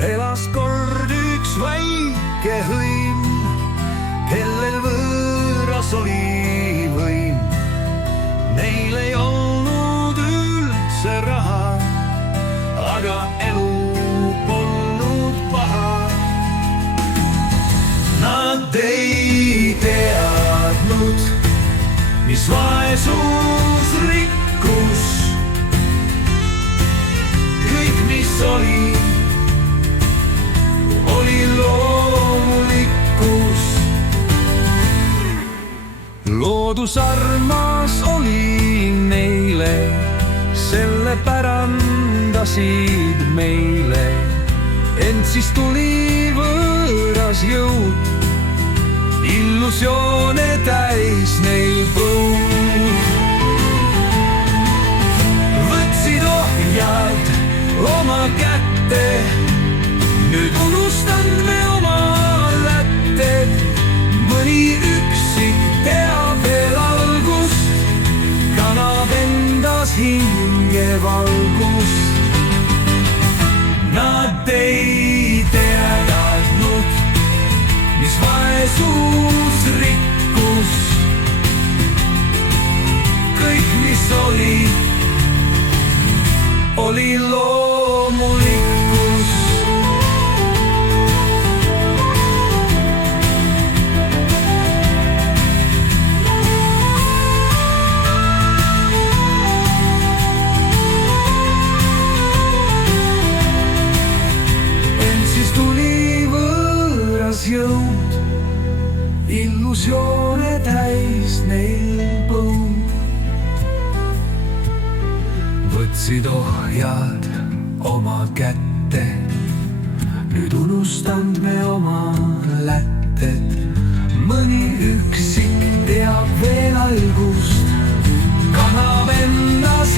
elas kord üks väike hõim, kellel võõras oli võim. Neil ei olnud üldse raha, aga elu polnud paha. Nad ei teadnud, mis vaesus rikkus. Kõik, mis oli loomulikkus. Loodus armas oli neile, selle pärandasid meile. Ent siis tuli võõras jõud, illusioone täis neil põud. Võtsid ohjad oma kätte, nüüd unustan me oma lätted. Mõni üksik teab veel algust, kannab endas hingevalgust. Nad ei teadnud, mis vaesus rikkus. Kõik, mis oli loomulikkus. Jõud, illusioone täis neil põud. Võtsid ohjad oma kätte, nüüd unustanud me oma lätted. Mõni üksik teab veel algust, kannab endas